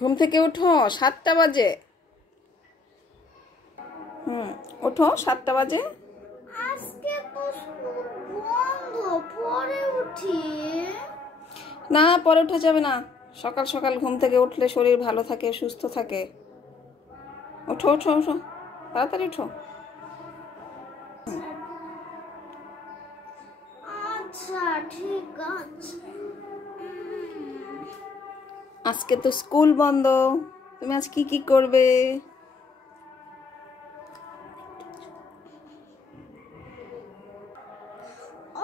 ঘুম থেকে ওঠো, 7টা বাজে। ওঠো, 7টা বাজে। আজকে তো স্কুল বন্ধ, পরে উঠি। না, পরে ওঠা যাবে না। সকাল সকাল ঘুম থেকে উঠলে শরীর ভালো থাকে, সুস্থ থাকে। ওঠো ওঠো ওঠো, তাড়াতাড়ি ওঠো। আচ্ছা ঠিক আছে। আজকে তো স্কুল বন্ধ, তুমি আজ কি কি করবে?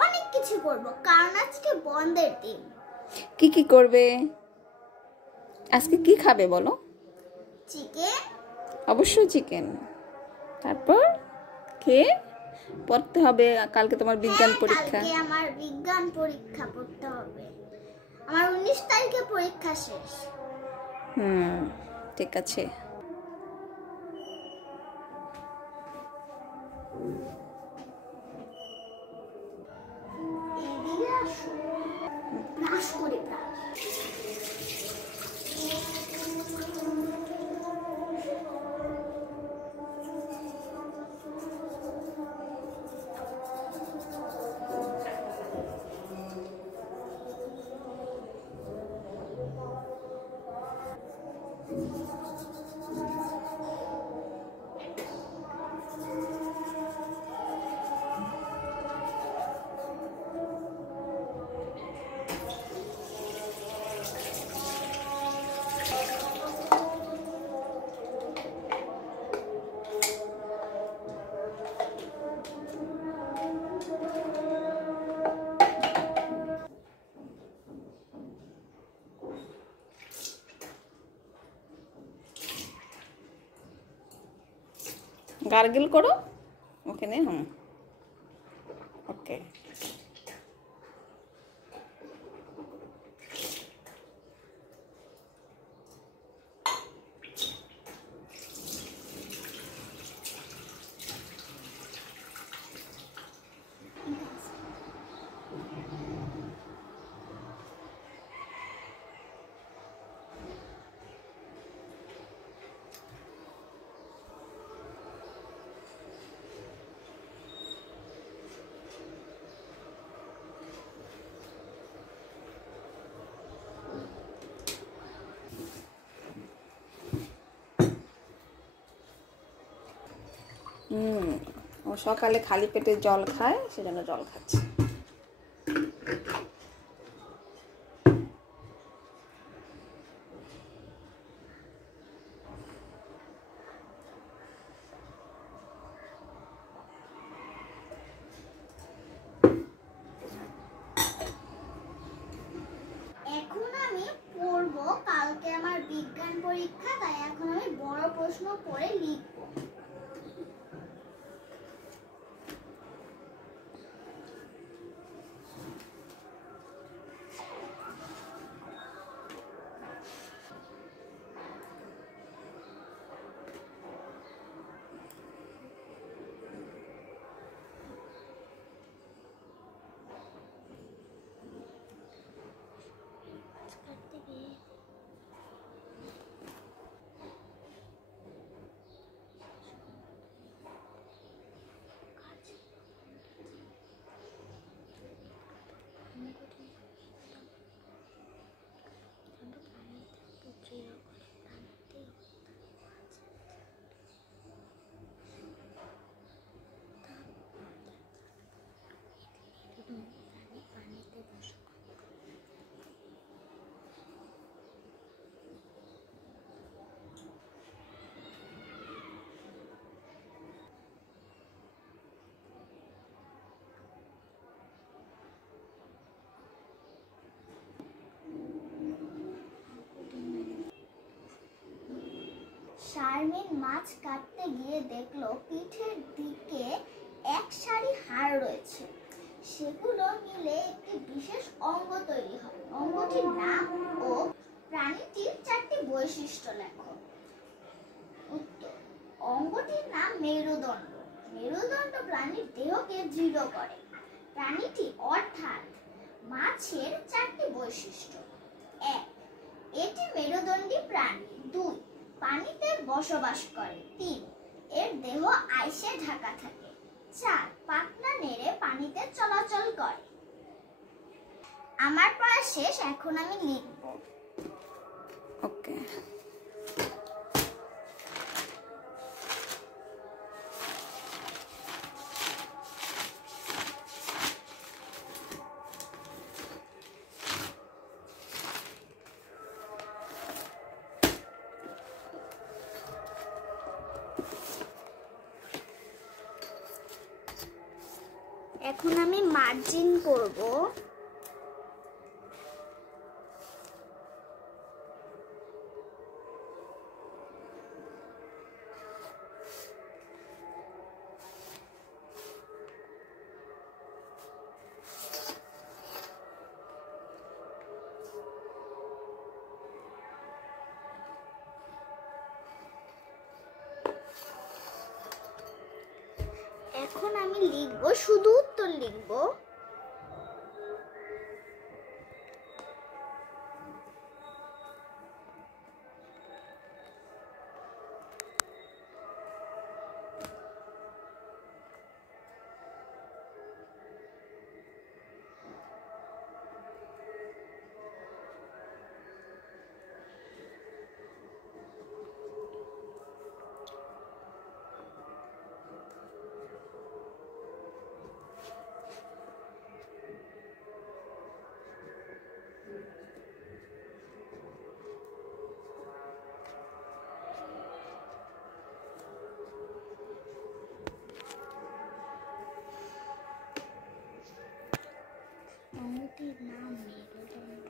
অনেক কিছু করব, কারণ আজকে বন্ধের দিন। কি কি করবে? আজকে কি খাবে বলো? চিকেন। অবশ্যই চিকেন। তারপর খেয়ে পড়তে হবে, কালকে তোমার বিজ্ঞান পরীক্ষা। কালকে আমার বিজ্ঞান পরীক্ষা পড়তে হবে। আমার 19 তারিখে পরীক্ষা শেষ। ঠিক আছে। এদিকে আসো, ব্রাশ করে ব্রাশ। গার্গেল করো ওখানে। ওকে। ও সকালে খালি পেটে জল খায়, সেজন্য জল খাচ্ছে। এখন আমি পড়বো, কালকে আমার বিজ্ঞান পরীক্ষা, তাই এখন আমি বড় প্রশ্ন পড়ে লিখবো। শারমিন মাছ কাটতে গিয়ে দেখলো পিঠের দিকে এক সারি হাড় রয়েছে। সেগুলো মিলে একটি বিশেষ অঙ্গ তৈরি হয়। অঙ্গটির নাম ও প্রাণীটির 4টি বৈশিষ্ট্য লেখো। উত্তর: অঙ্গটির নাম মেরুদণ্ড। মেরুদণ্ড প্রাণীর দেহকে দৃঢ় করে। প্রাণীটি অর্থাৎ মাছের 4টি বৈশিষ্ট্য। 1. এটি মেরুদণ্ডী প্রাণী। 2. পানিতে বসবাস করে। 3. এর দেহ আইসে ঢাকা থাকে। 4. পাখনা নেড়ে পানিতে চলাচল করে। আমার পড়া শেষ, এখন আমি লিখব। ওকে। এখন আমি মার্জিন করব। এখন আমি লিখব, শুধু উত্তর লিখব। নদীর নাম মেরুদণ্ড।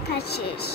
লেখা শেষ।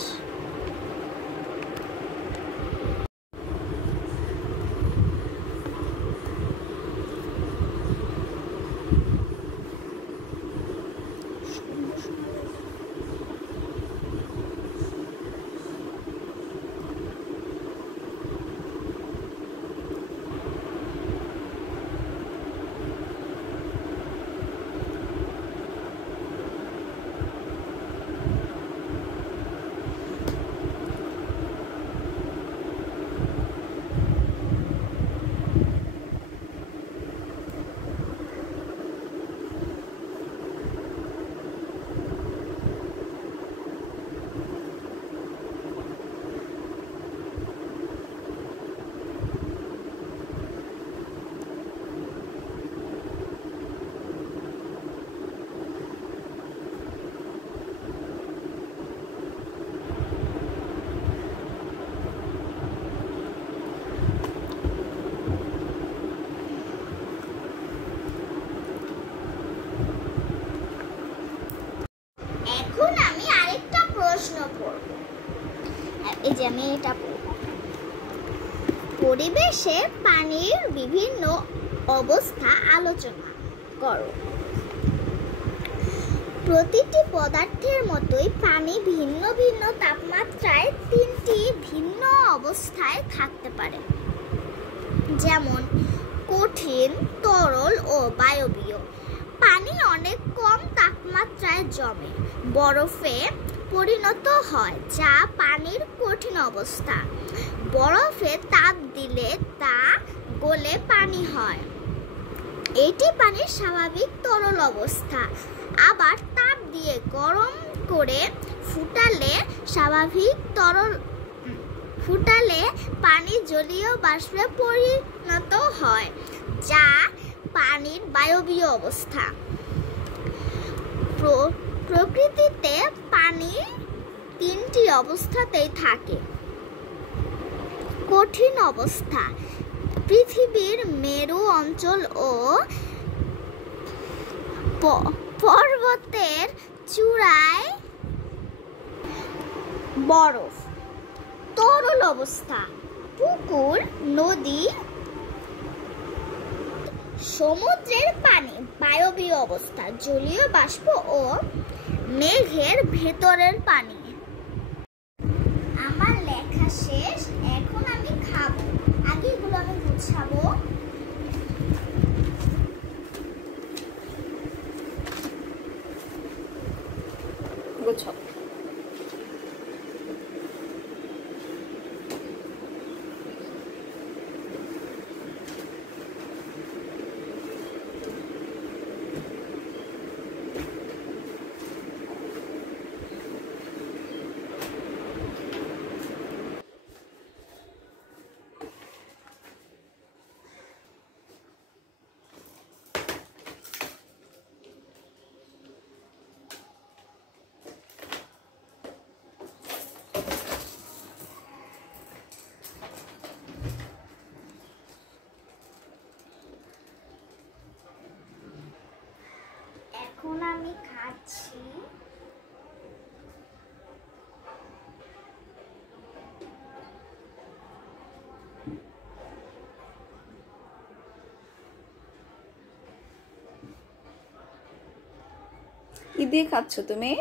এখন আমি আরেকটা প্রশ্ন করব। এই যে আমি এটা পড়ব। পরিবেশে পানির বিভিন্ন অবস্থা আলোচনা করো। প্রতিটি পদার্থের মতোই পানি ভিন্ন ভিন্ন তাপমাত্রায় তিনটি ভিন্ন অবস্থায় থাকতে পারে, যেমন কঠিন, তরল ও বায়বীয়। পানি অনেক কম তাপমাত্রায় জমে, বরফে পরিণত হয়, যা পানির কঠিন অবস্থা। বরফে তাপ দিলে তা গলে পানি হয়, এটি পানির স্বাভাবিক তরল অবস্থা। আবার তাপ দিয়ে গরম করে ফুটালে পানি জলীয় বাষ্পে পরিণত হয়, যা পানির বায়বীয় অবস্থা। প্রকৃতিতে পানি তিনটি অবস্থাতেই থাকে। কঠিন অবস্থা পৃথিবীর মেরু অঞ্চল ও পর্বতের চূড়ায় বরফ। তরল অবস্থা পুকুর, নদী, সমুদ্রের পানি। বায়বীয় অবস্থা জলীয় বাষ্প ও মেঘের ভেতরের পানি। আমার লেখা শেষ, এখন আমি খাবো। আগে এগুলো আমি গুছাবো। গুছাও। এখন আমি খাচ্ছি। কি দিয়ে খাচ্ছ তুমি?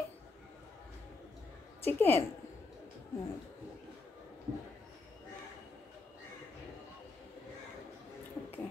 চিকেন? ওকে।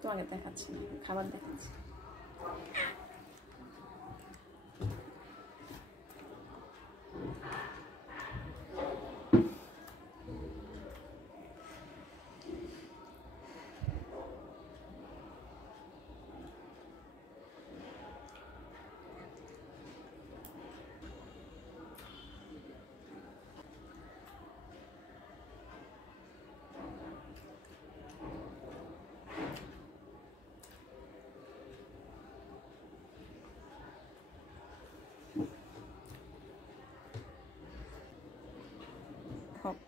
তোমাকে দেখাচ্ছি না, খাবার দেখাচ্ছি। হোক।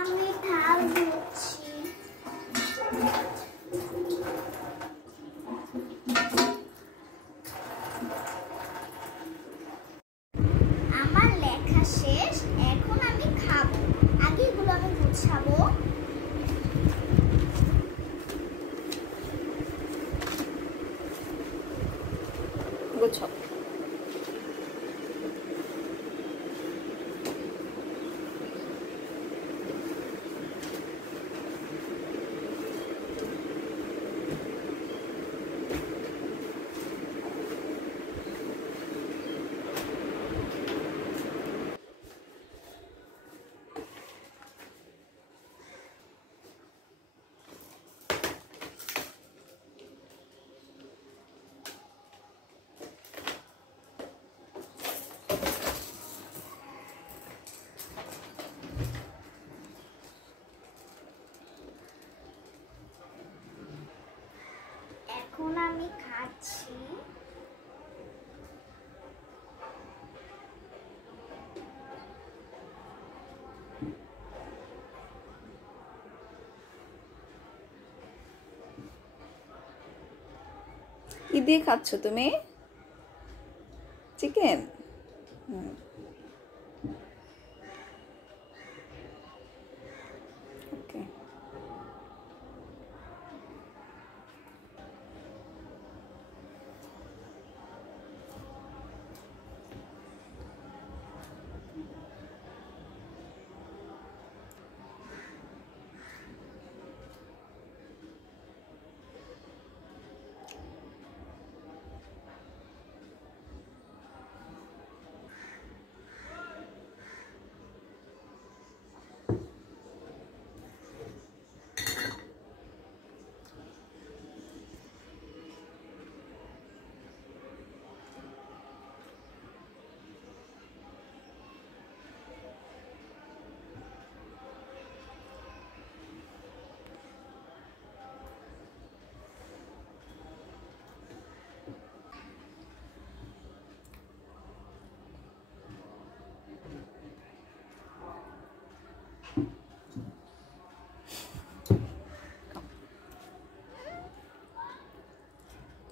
আমি ঢাল দিচ্ছি। আমার লেখা শেষ, এখন আমি খাবো। আগে এগুলো আমি গুছাবো। গুছো। এখন আমি খাচ্ছি। কি দিয়ে খাচ্ছ তুমি? চিকেন? ওকে।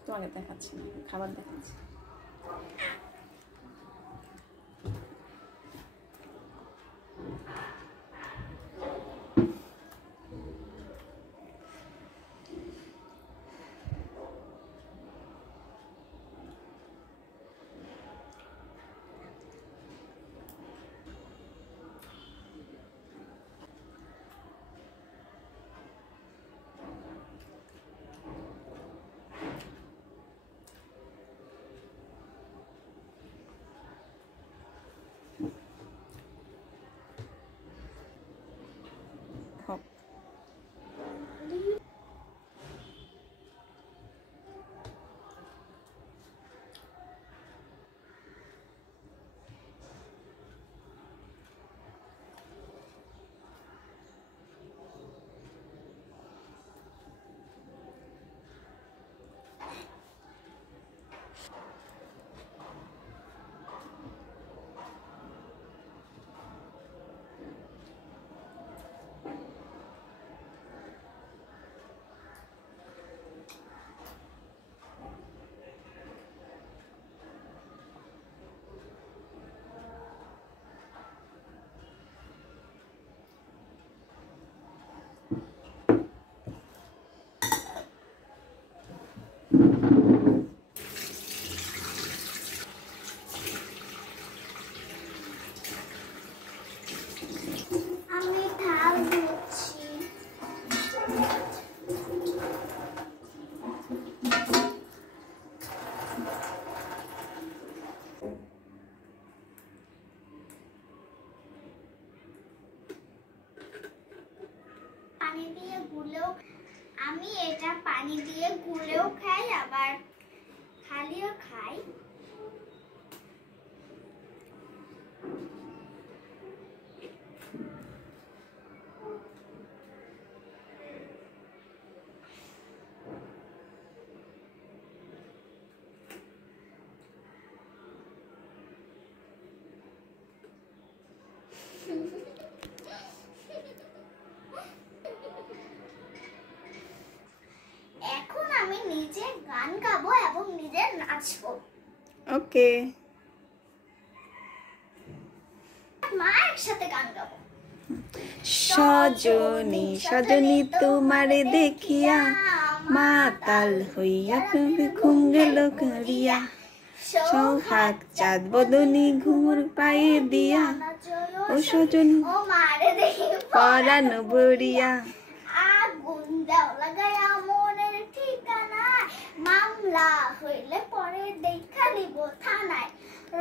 তোমাকে দেখাচ্ছি না, খাবার দেখাচ্ছি। গুলেও, আমি এটা পানি দিয়ে গুলেও খাই, আবার খালিও খাই। এখন আমি নিজে গান গাবো এবং নিজে নাচবো। ওকে। মা একসাথে গান গাবো। সজনী সজনী তোমারে দেখিয়া মাতাল হইয়া তুমি ঘুম গেল করিয়া, সোহাগ চাঁদ বদনী ঘুমুর পায়ে দিয়া, ও সজনী ও মারে দেখি পরানো ভরিয়া। আগুন দাও লাগায়া মনের ঠিকানা, মামলা হইলে পরে দেখা নিব থানায়,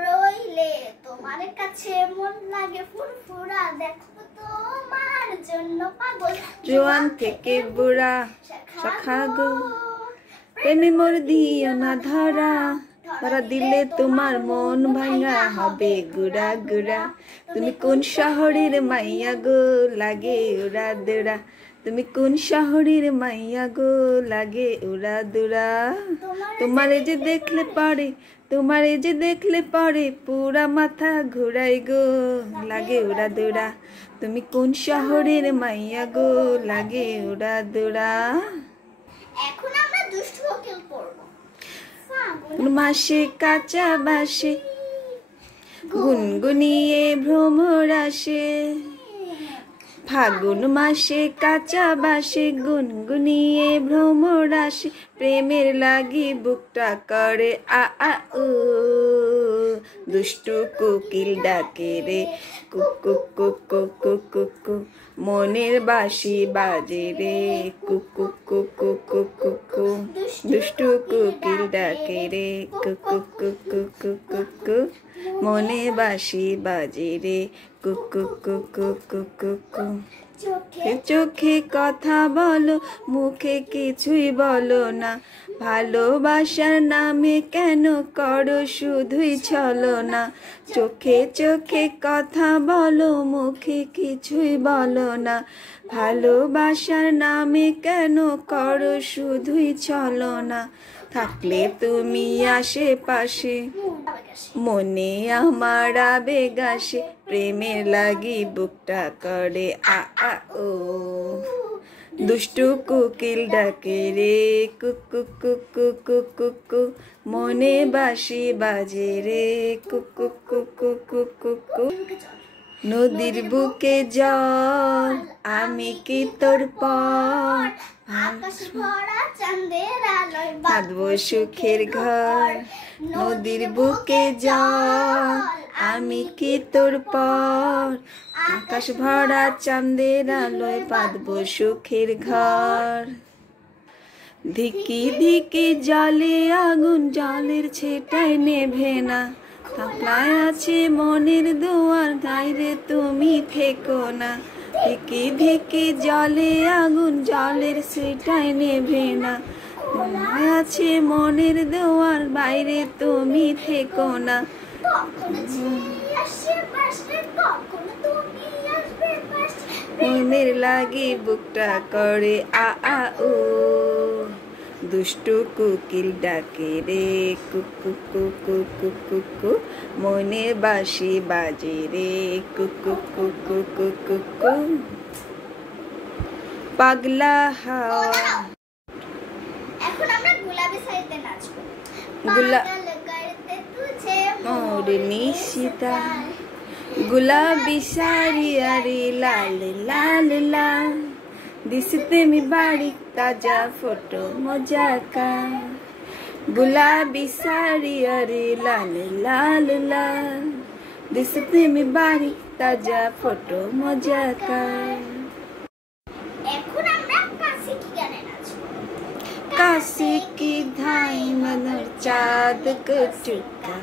রইলে তোমার কাছে মন লাগে ফুরফুরা, দেখো তোমার জন্য পাগল জোয়ান থেকে বুড়া সখা গো, প্রেমে মোর দিও না ধরা, ধরা দিলে তোমার মন ভাঙা হবে গুড়া গুড়া। তুমি কোন শহরের মাইয়া গো, লাগে উড়া দুরা, তুমি কোন শহরের মাইয়া গো, লাগে উড়া দুরা। তোমারে যে দেখলে পরে, তোমারে যে দেখলে পরে পুরা মাথা ঘুরাই গো, লাগে উড়া দুরা। তুমি কোন শহরের মাইয়া গো, লাগে উড়া দুরা। এখন আমরা দুষ্টু কোকিল পড়বো। কোন মাসে কাঁচা বাসে গুনগুনিয়ে ভ্রমর আসে, ফাগুন মাসে কাঁচা বাসে গুনগুনিয়ে ভ্রমর আসে, প্রেমের লাগি বুকটা করে আ আ উ, দুষ্টু কোকিল ডাকে রে কুকু কুকু কুকু কু, মনের বাঁশি বাজে রে কুকু কুকু কুকু কু, দুষ্টু কোকিল ডাকে রে কুকু কুকু কুকু কু, মনে বাঁশি বাজে রে কুকু কুকু কুকু কু। চোখে চোখে কথা বলো, মুখে কিছুই বলো না, ভালোবাসার নামে কেন করো শুধুই ছলনা। চোখে চোখে কথা বলো, মুখে কিছুই বলো না, ভালোবাসার নামে কেন করো শুধুই ছলনা। থাকলে তুমি আশেপাশে, মনে আমার আবেগ আসে, প্রেমের লাগি বুকটা করে আ আ ও, দুষ্টু কোকিল ডাকে রে কুকু কুকু কুকু কু, মনে বাঁশি বাজে রে কুকু কুকু কুকু কু। নদীর বুকে জল আমি কি তোর পর, আকাশ ভরা চাঁদের আলোয় বাঁধবো সুখের ঘর। নদীর বুকে জল আমি কি তোর পর, আকাশ ভরা চাঁদের আলোয় বাঁধবো সুখের ঘর। ধিকি ধিকি জলে আগুন, জলের ছেটায় নেভে না, থাকলায় আছে মনের দুয়ার, গাইরে তুমি থেকো না। ধিকি ধিকি জলে আগুন, জলের ছেটায় নেভে না, থাকলায় আছে মনের দুয়ার, বাইরে তুমি থেকো না। কখনো ছিঁড়ে আসে পাশে, কখনো তুমি আসবে পাশে, মনের লাগি বুকটা করে আ আ উ, দুষ্টু কোকিল ডাকে রে কুকু কুকু কুকু কু, মনে বাঁশি বাজে রে কুকু কুকু কুকু কু। পাগলা হাওয়া। এখন আমরা গুলাবি সাইডে নাচবো। গুলা- পাগল করতে তুঝে মোর নিশিতা, गुलाबी साड़ी अरे लाल लाल लाल, दिसते में बारीक ताजा फोटो मजा का। गुलाबी साड़ी अरे लाल लाल लाल, दिसते में बारीक ताजा फोटो मजा का। এখন আমরা ক্লাসিক গানে নাচবো। काशी की धाई मदर चाँद को चुका,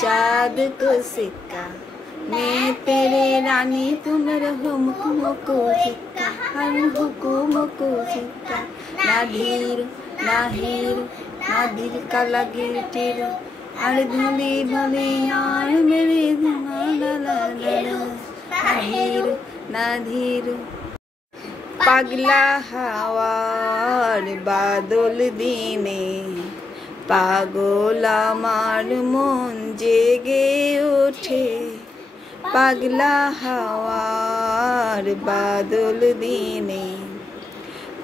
चाँद को सिक्का, मैं तेरे रानी तुम रहो मुख को हिक्का। হান হুকুম কুচিকা নাধির নাহির নাধির কালা গিরটির আর ধুলি ভলি আর মেরে নাধির নাধির পাগলা হাওয়ার বাদল দিনে পাগল আমার মন জেগে ওঠে পাগলা হাওয়ার বাদল দিনে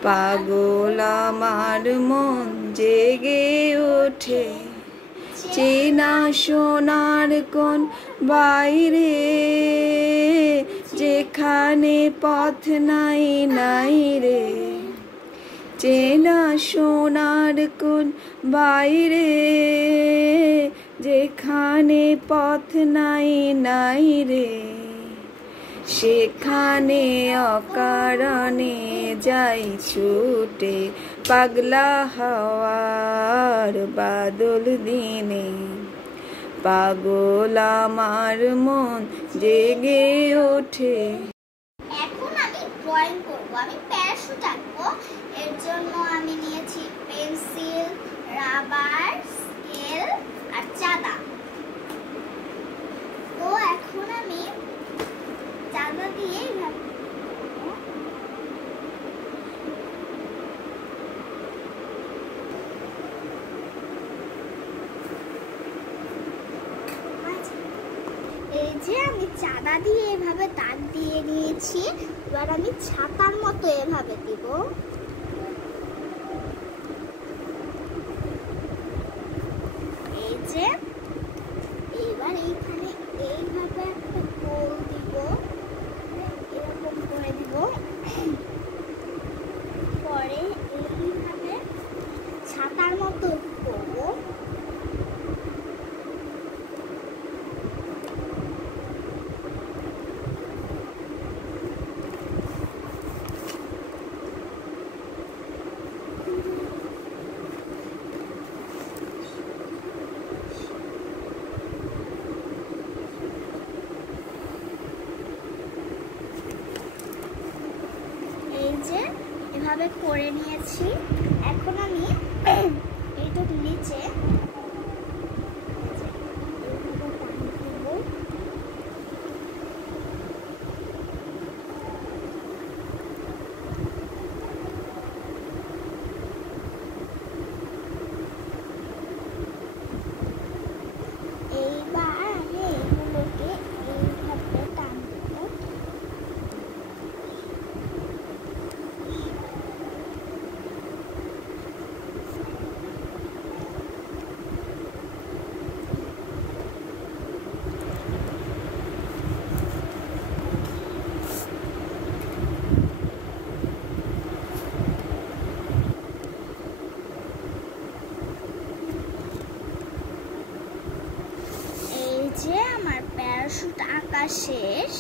পাগল আমার মন জেগে ওঠে চেনা সোনার কোন বাইরে যেখানে পথ নাই নাই রে চেনা সোনার কোন বাইরে যেখানে পথ নাই নাই রে সেখানে অকারণে যাই ছুটে পাগলা হাওয়ার বাদল দিনে পাগল আমার মন জেগে ওঠে। এখন আমি ড্রয়িং করব, আমি প্যারাশুট আঁকবো। এর জন্য আমি নিয়েছি পেন্সিল, রাবার, স্কেল আর চাঁদা। তো এখন আমি চাঁদা দিয়ে এই যে আমি চাঁদা দিয়ে এভাবে দাগ দিয়ে নিয়েছি। এবার আমি ছাতার মতো এভাবে দিব। এই যে এবার এইখানে এইভাবে একটা গোল দিব, এরকম করে দিব। পরে এইভাবে ছাতার মতো করবো। এই যে এভাবে করে নিয়েছি। এখন আমি এইটুকু নিচে এইবার আমি এগুলোকে এইভাবে টান দেবো। এই যে আমার প্যারাশুট আঁকা শেষ।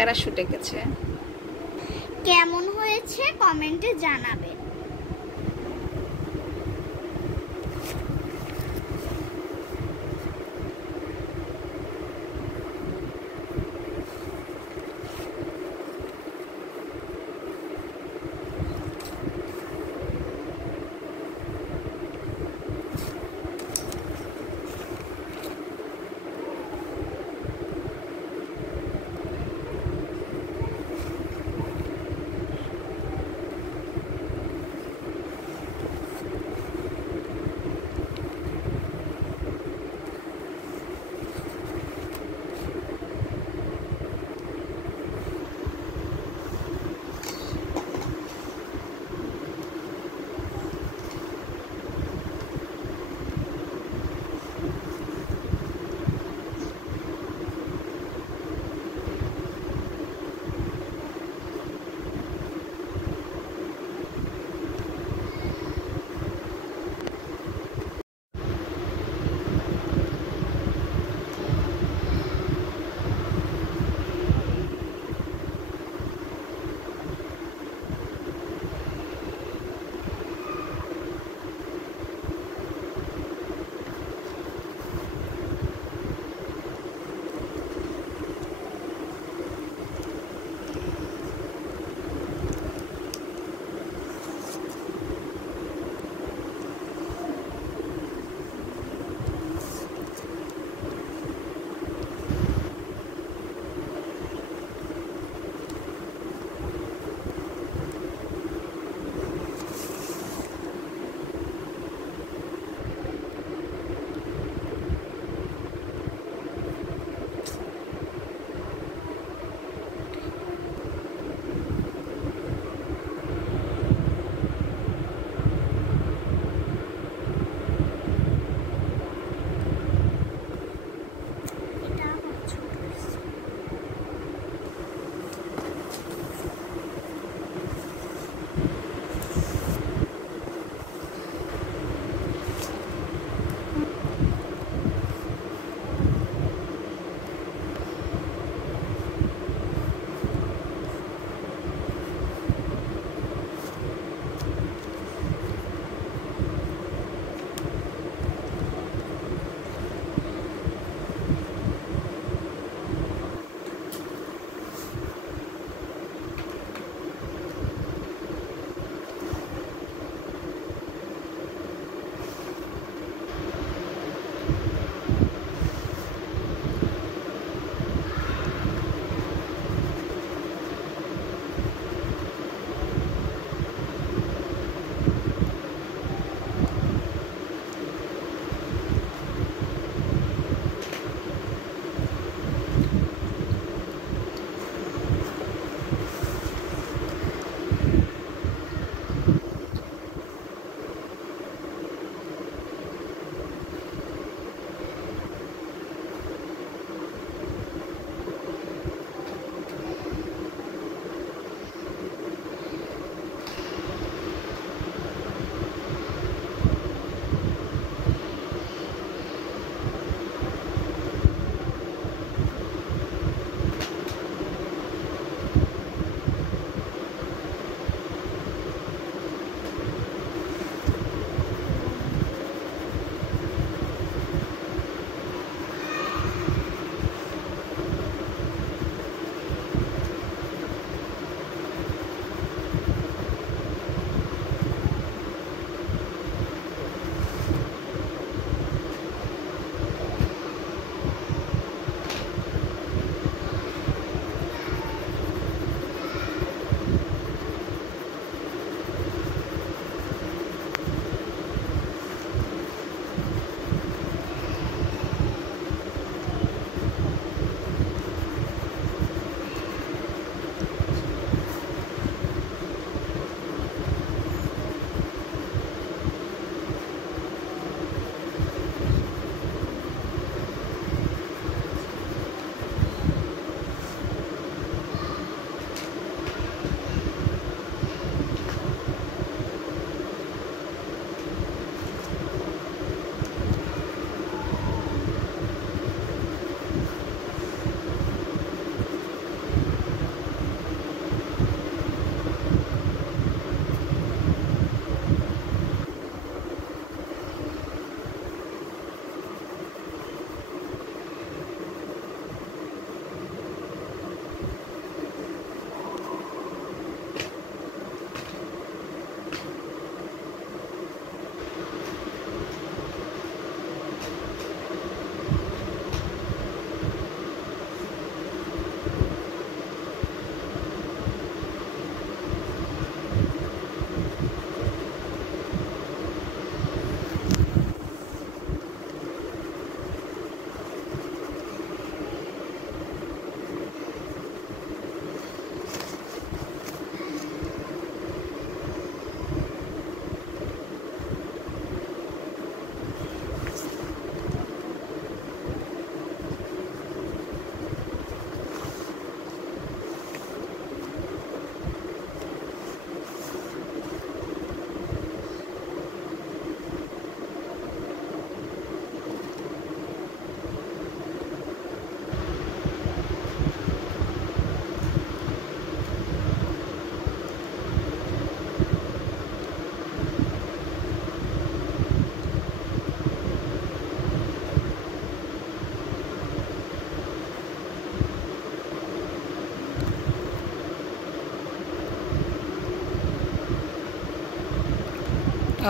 প্যারাশুট এঁকেছে। কেমন হয়েছে কমেন্টে জানাবেন।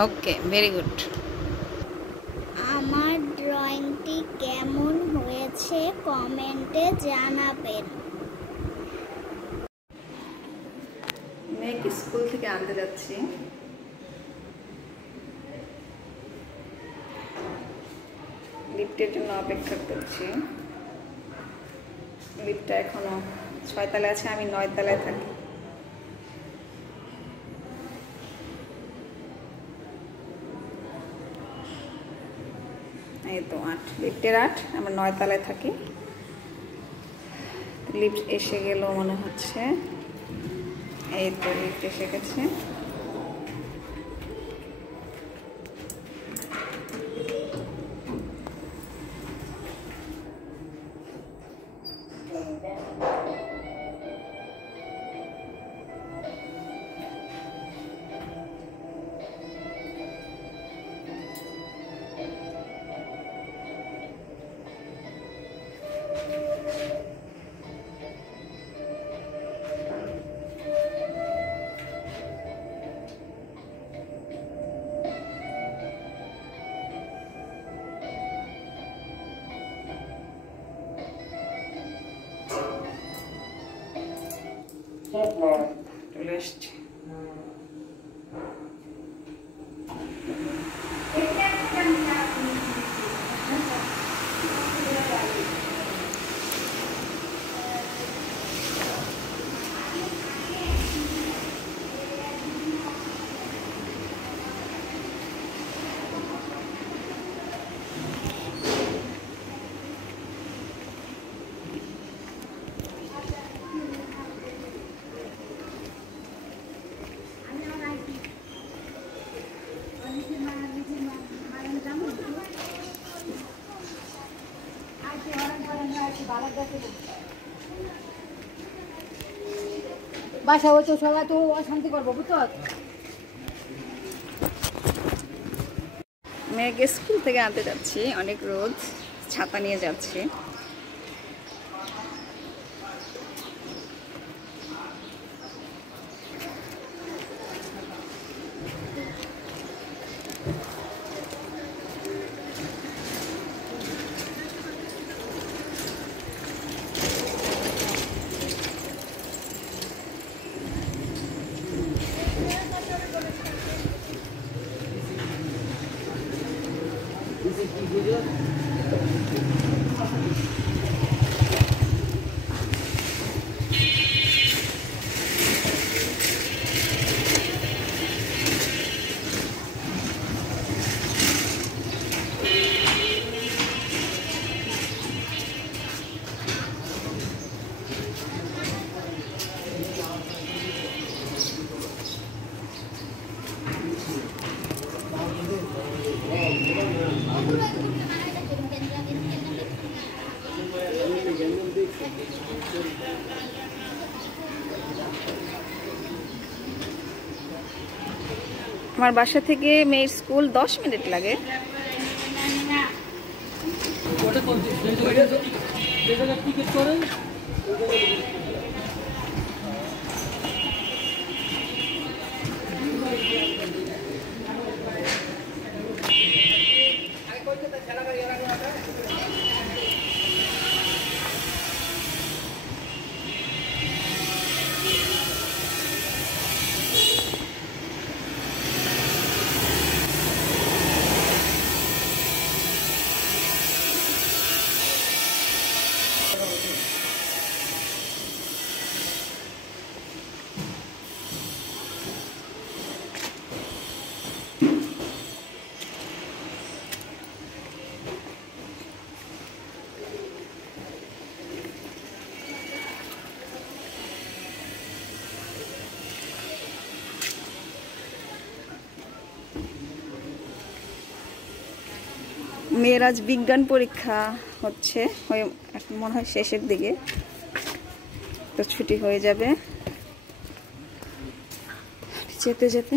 ওকে, ভেরি গুড। আমার ড্রয়িংটি কেমন হয়েছে কমেন্টে জানাবেন। মেয়েকে স্কুল থেকে আনতে যাচ্ছি। লিফটের জন্য অপেক্ষা করছি। লিফটটা এখনো 6 তলায় আছে, আমি 9 তলায় থাকি। এই তো 8, লিফটের 8, আমরা 9 তলায় থাকি। লিফট এসে গেল মনে হচ্ছে। এই তো লিফট এসে গেছে। চলে এসছি। বাসা হচ্ছে সবাই তো অশান্তি করবো বুঝতো। মেয়েকে স্কুল থেকে আনতে যাচ্ছি, অনেক রোদ, ছাতা নিয়ে যাচ্ছি। আমার বাসা থেকে মেয়ের স্কুল 10 মিনিট লাগে। মেয়ের আজ বিজ্ঞান পরীক্ষা হচ্ছে, মনে হয় শেষের দিকে, তো ছুটি হয়ে যাবে, যেতে যেতে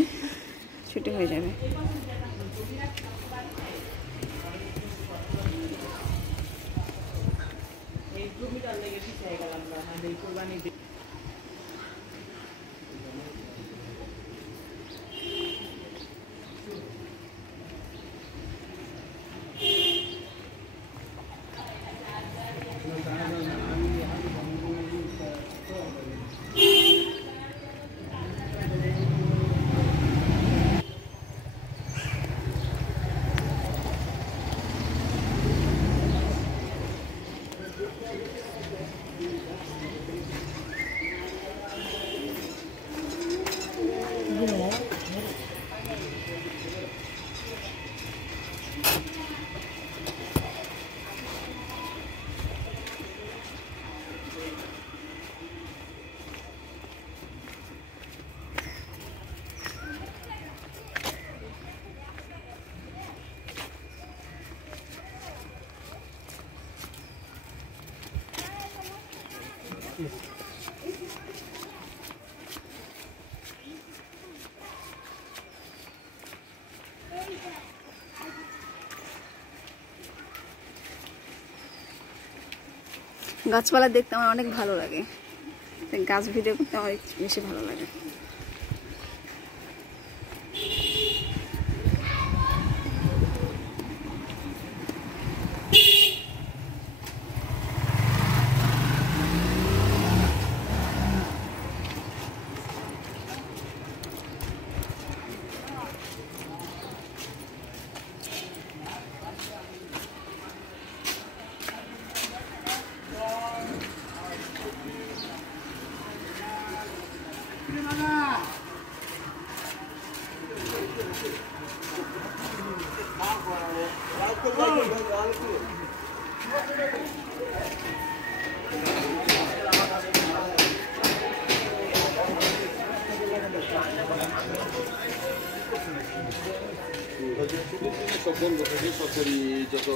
ছুটি হয়ে যাবে। গাছপালা দেখতে আমার অনেক ভালো লাগে, গাছ ভিডিও করতে অনেক বেশি ভালো লাগে। সব বন্ধ থাকে, সরকারি যত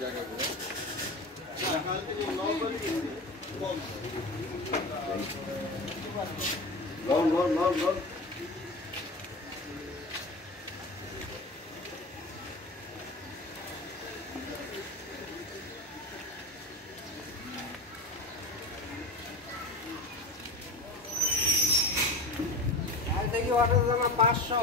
জায়গাগুলো দেখি অটো জমা 500।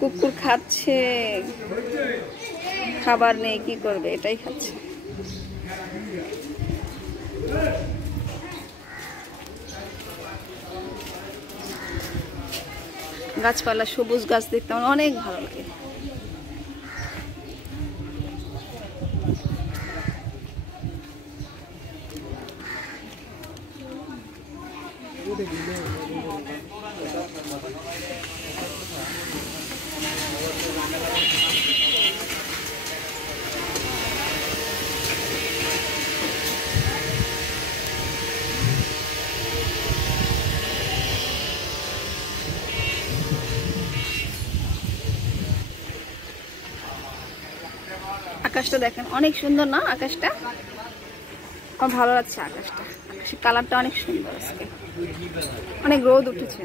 কুকুর খাচ্ছে, খাবার নেই, কি করবে, এটাই খাচ্ছে। গাছপালা, সবুজ গাছ দেখতে আমার অনেক ভালো লাগে। আকাশটা দেখেন অনেক সুন্দর না? আকাশটা আমার ভালো লাগছে। আকাশটা, আকাশের কালারটা অনেক সুন্দর। আজকে অনেক রোদ উঠেছে।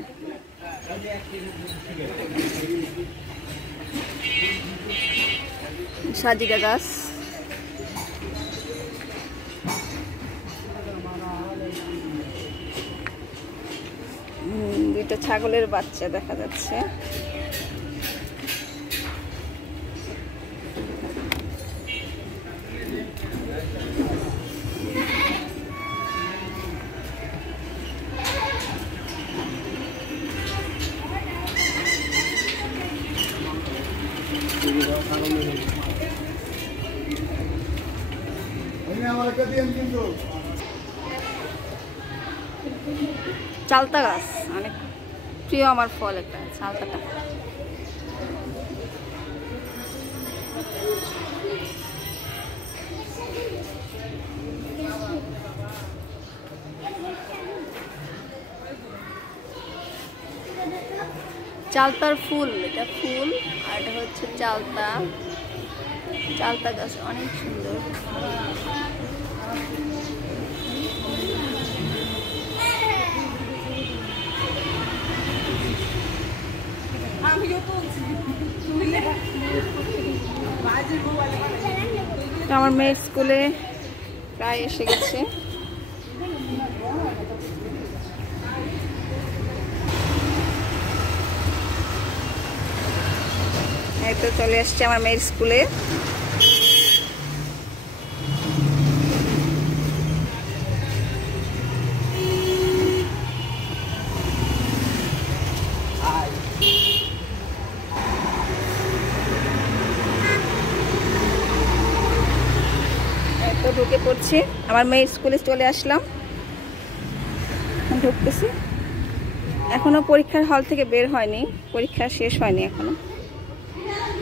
সাজিকা গাছ, দুইটা ছাগলের বাচ্চা দেখা যাচ্ছে। চালতা গাছ অনেক প্রিয় আমার ফল, একটা চালতাটা। চালতার ফুল, এটা ফুল আর এটা হচ্ছে চালতা। চালতা গাছ অনেক সুন্দর। আমার মেয়ের স্কুলে প্রায় এসে গেছে। এই তো চলে আসছে আমার মেয়ের স্কুলে। তো ঢুকে পড়ছি, আমার মেয়ের স্কুলে চলে আসলাম, ঢুকতেছি। এখনো পরীক্ষার হল থেকে বের হয়নি, পরীক্ষা শেষ হয়নি এখনো,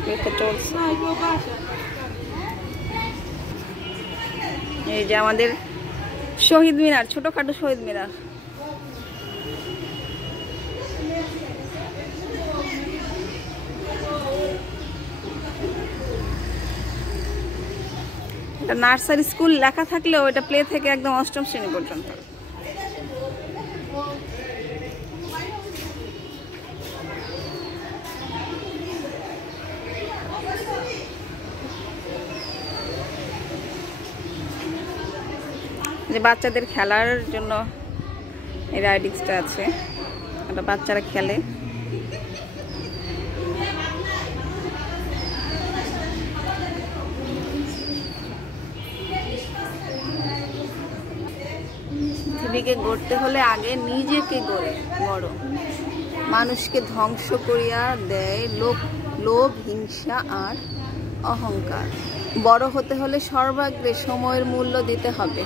পরীক্ষা চলছে। এই যে আমাদের শহীদ মিনার, ছোটখাটো শহীদ মিনার। এটা নার্সারি স্কুল লেখা থাকলেও এটা প্লে থেকে একদম অষ্টম শ্রেণী পর্যন্ত। যে বাচ্চাদের খেলার জন্য এই রাইডিংসটা আছে, এটা বাচ্চারা খেলে। পৃথিবীকে গড়তে হলে আগে নিজেকে গড়ো। মানুষকে ধ্বংস করিয়া দেয় লোভ, হিংসা আর অহংকার। বড় হতে হলে সর্বাগ্রে সময়ের মূল্য দিতে হবে।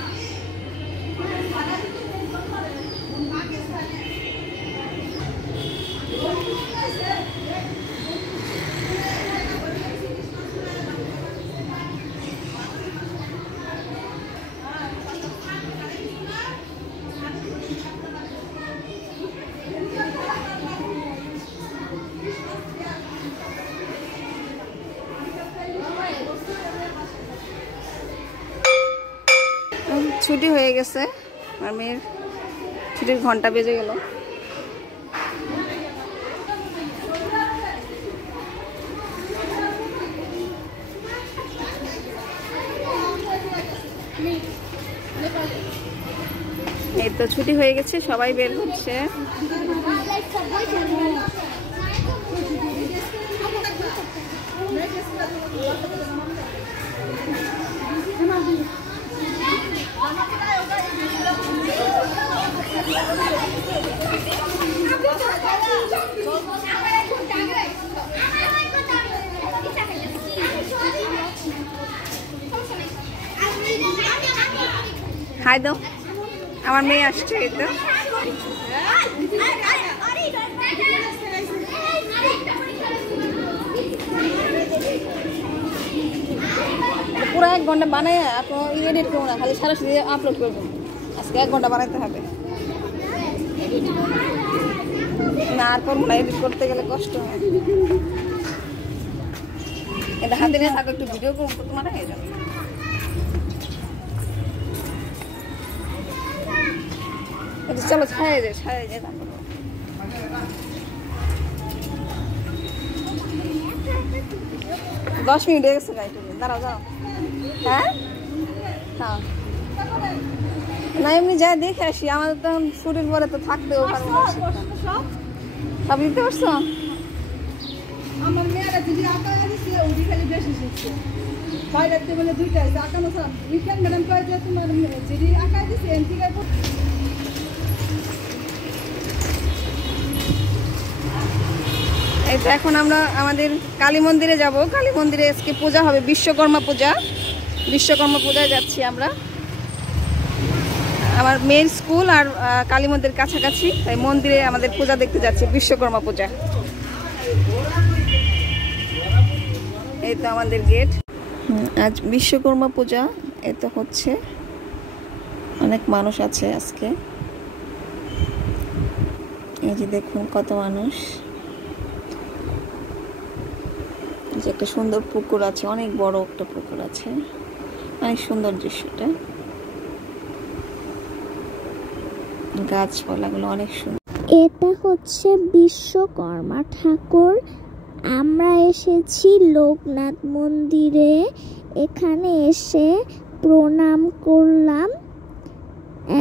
ছুটি হয়ে গেছে, আমার মেয়ের ছুটির ঘন্টা বেজে গেল। এই তো ছুটি হয়ে গেছে, সবাই বের হচ্ছে। হাই দাও, আমার মেয়ে আসছে। এই তো পুরো 1 ঘন্টা বানায় আপনার এডিট করবো না, খালি সরাসরি আপলোড করবেন। আজকে 1 ঘন্টা বানাইতে হবে না, আর করবো না, এডিট করতে গেলে কষ্ট হয়। এটা হাতে নিয়ে থাকো, একটু ভিডিও করবো, তোমার হয়ে যাবে। চলো ছায়া যায় 10 মিনিট হয়ে গেছে। দাঁড়াও। হ্যাঁ হ্যাঁ, না এমনি যাই দেখে আসি, আমাদের তো ছুটির পরে তো থাকতেও পারবো না। সব দিতে পারছো? আমার মেয়েরা যদি আঁকা দিচ্ছে ওই খালি বেশি শিখছে, বাইরেতে বলে 2টা আঁকানো সব লিখেন। ম্যাডাম কয়ে যে তোমার যদি আঁকা দিচ্ছে এন থেকে এই তো এখন আমরা আমাদের কালী মন্দিরে যাব। কালী মন্দিরে আজকে পূজা হবে, বিশ্বকর্মা পূজায় যাচ্ছি আমরা। আমার মেয়ের স্কুল আর কালী মন্দির কাছাকাছি, তাই মন্দিরে আমাদের পূজা দেখতে যাচ্ছি, বিশ্বকর্মা পূজা। এই তো আমাদের গেট। আজ বিশ্বকর্মা পূজা, এই তো হচ্ছে, অনেক মানুষ আছে আজকে। এই যে দেখুন কত মানুষ। যে একটা সুন্দর পুকুর আছে, অনেক বড় একটা পুকুর আছে, অনেক সুন্দর দৃশ্যটা। গাছপালাগুলো অনেক সুন্দর। এটা হচ্ছে বিশ্বকর্মা ঠাকুর। আমরা এসেছি লোকনাথ মন্দিরে, এখানে এসে প্রণাম করলাম,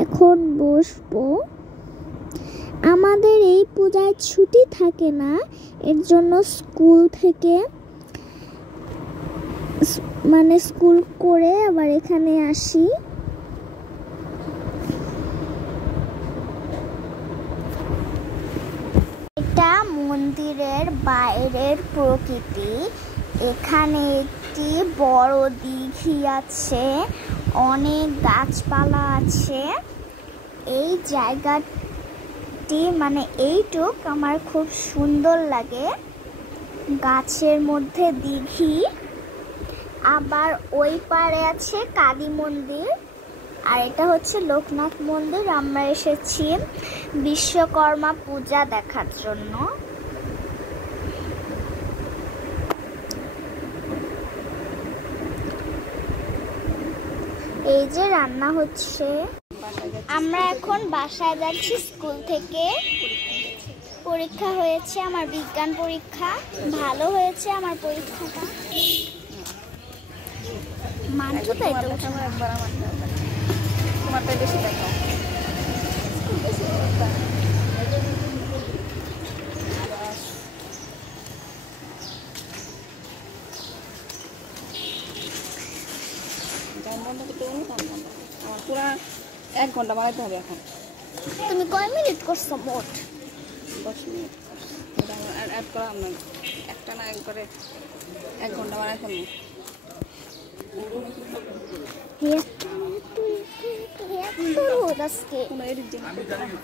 এখন বসবো। আমাদের এই পূজায় ছুটি থাকে না, এর জন্য স্কুল থেকে স্কুল করে আবার এখানে আসি। এটা মন্দিরের বাইরের প্রকৃতি। এখানে একটি বড় দিঘি আছে, অনেক গাছপালা আছে। এই জায়গাটি এইটুক আমার খুব সুন্দর লাগে, গাছের মধ্যে দিঘি। আবার ওই পারে আছে কালী মন্দির, আর এটা হচ্ছে লোকনাথ মন্দির। আমরা এসেছি বিশ্বকর্মা পূজা দেখার জন্য। এই যে রান্না হচ্ছে। বাসায় যাচ্ছি। আমরা এখন বাসায় যাচ্ছি স্কুল থেকে। পরীক্ষা হয়েছে আমার, বিজ্ঞান পরীক্ষা। ভালো হয়েছে আমার পরীক্ষাটা। মানছি একবার তাই তোমার তো। দেখাবো, একবার আমার দেখাবো। তোমারটাই বেশি দেখাও। গান বন্ধ করতে বলো, গান বন্ধ করতে। আমার পুরা 1 ঘন্টা বানাইতে হবে এখন। তুমি কয় মিনিট করছো মোট? 10 মিনিট। এটা আমার অ্যাড করা আমরা একটা না একবারে 1 ঘন্টা বানাই ফেলবো। রোদ আজকে। কোনো এডিট জিনিস করতে হবে না।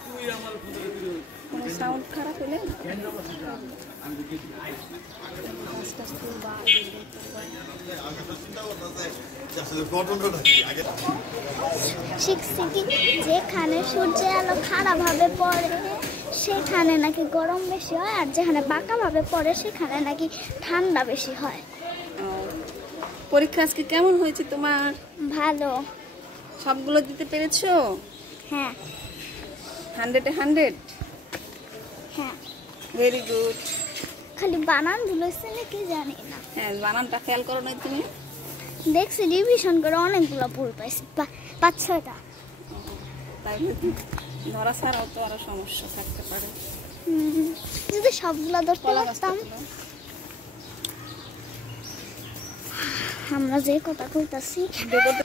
কোনো সাউন্ড খারাপ হলে আস্তে আস্তে তুলবা, শিখছি কি, যেখানে সূর্যের আলো খারাপভাবে পড়ে সেখানে নাকি গরম বেশি হয়, আর যেখানে বাঁকাভাবে পড়ে সেখানে নাকি ঠান্ডা বেশি হয়। পরীক্ষা আজকে কেমন হয়েছে তোমার? ভালো। সবগুলো দিতে পেরেছো? হ্যাঁ 100-এ 100? হ্যাঁ, ভেরি গুড। খালি বানান ভুল হয়েছে নাকি জানি না। হ্যাঁ, বানানটা খেয়াল করো নাই তুমি? দেখছি রিভিশন করে অনেকগুলো ভুল পাইছি, 5-6টা। তাই ধরা ছাড়াও তো আরো সমস্যা থাকতে পারে। যদি সবগুলো ধরতে কলা গাছটা পারতাম। তুলো। আমরা যে কথা কইতাছি বেগুনটা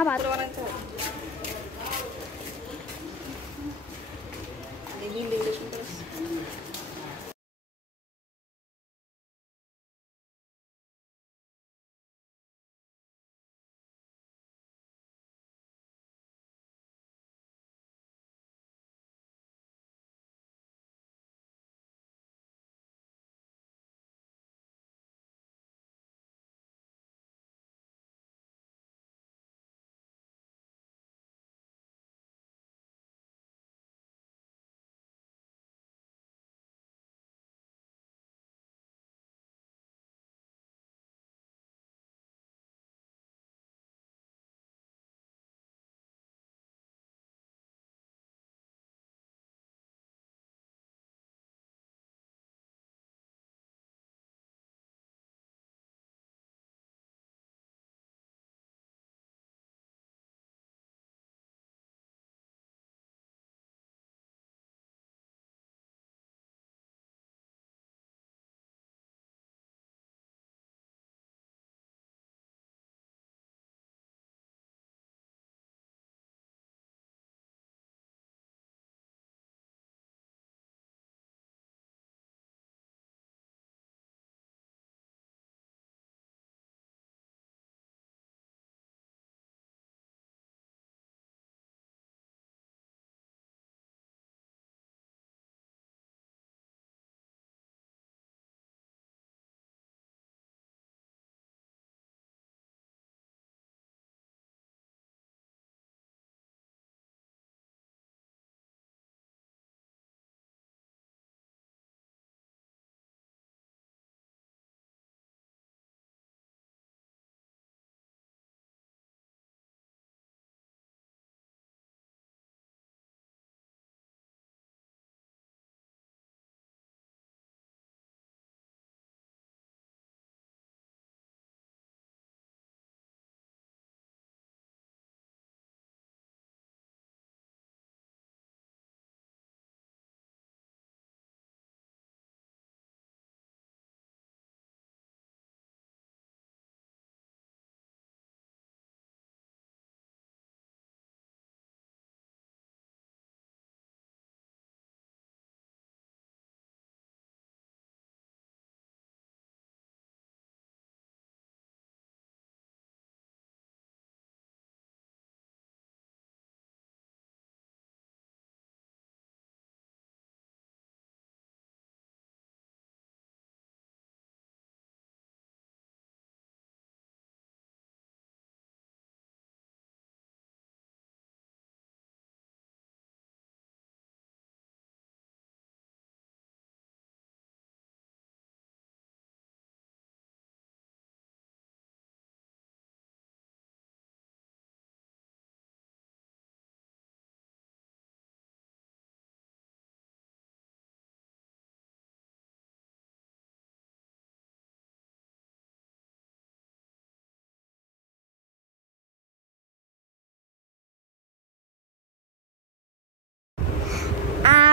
আবার বানাইতে হবে। এই বিল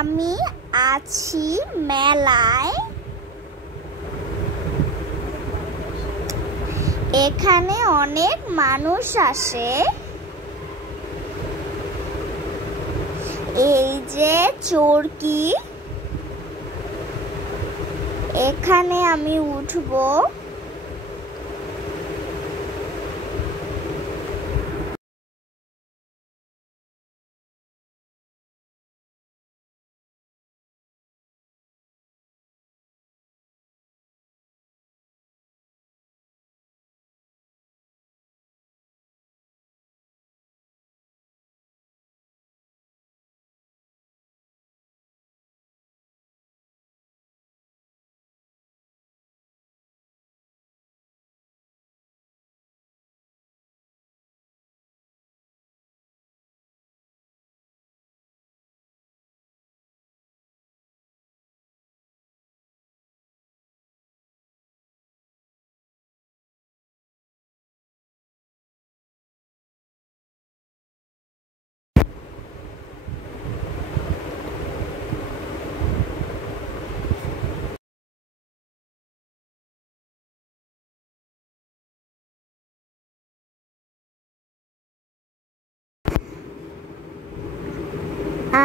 আমি আছি মেলায়, এখানে অনেক মানুষ আসে, এই যে চরকি, এখানে আমি উঠবো।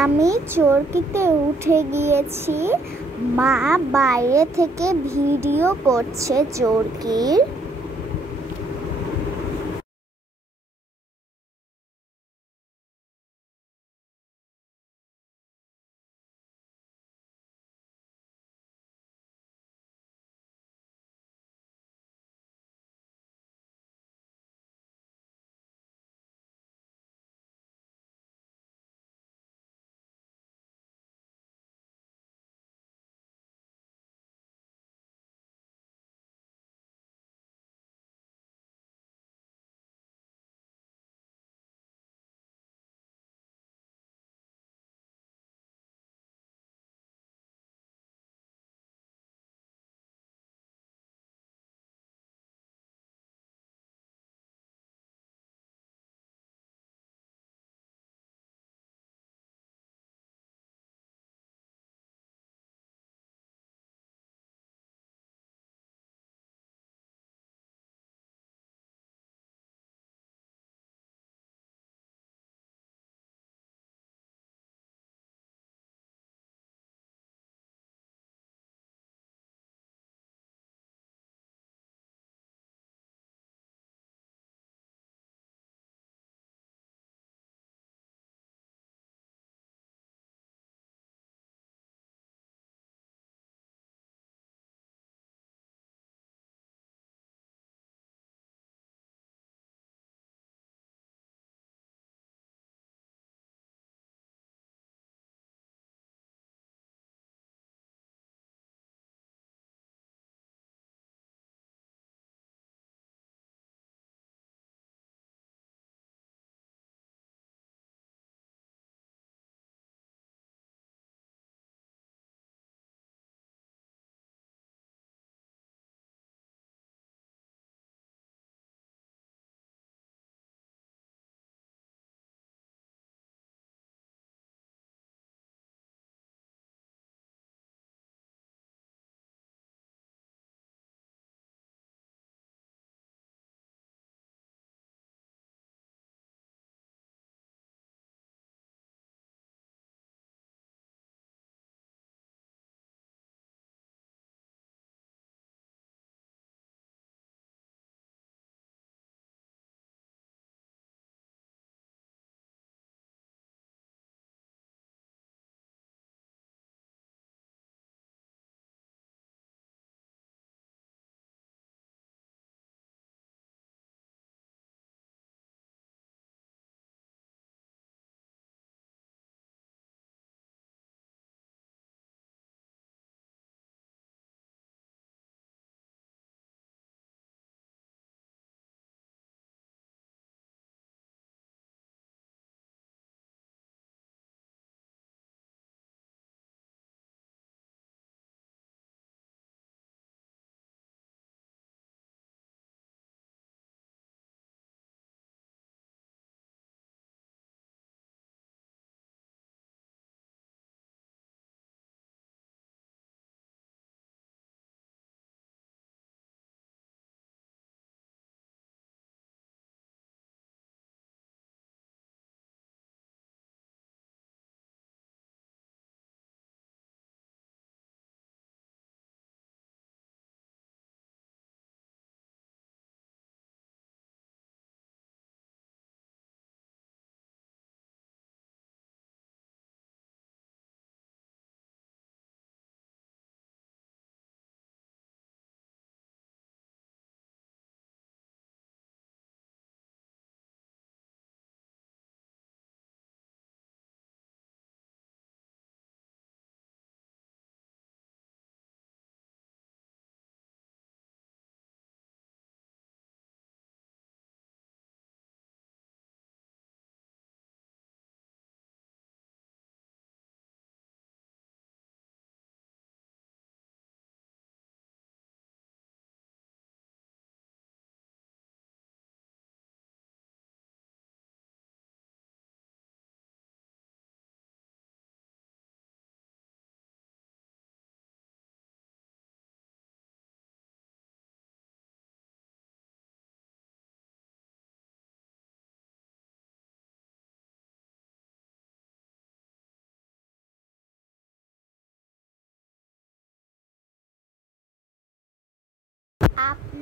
আমি চরকিতে উঠে গিয়েছি, মা বাইরে থেকে ভিডিও করছে চরকির।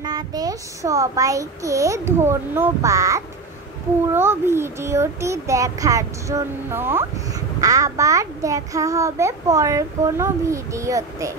আপনাদের সবাইকে ধন্যবাদ পুরো ভিডিওটি দেখার জন্য। আবার দেখা হবে পরের কোনো ভিডিওতে।